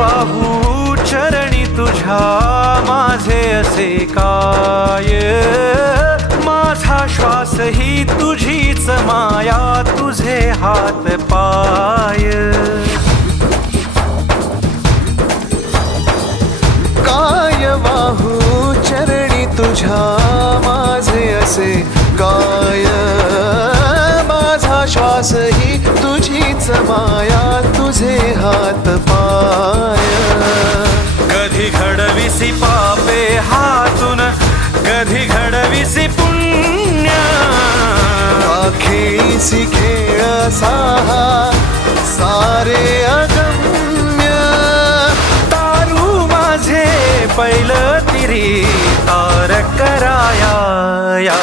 वाहू चरणी तुझ्या माझे असे काय, माझा श्वास ही तुझीच माया, तुझे हात पाय. काय वाहू चरणी तुझ्या माझे असे काय, माझा श्वास ही तुझीच माया, तुझे हात पाय. कधी घडविसी पापे हातून, कधी घडविसी पुण्य, खेळीसी खेळ साहा सारे अगम्य. तारू माझे पैल तिरी तार कराया.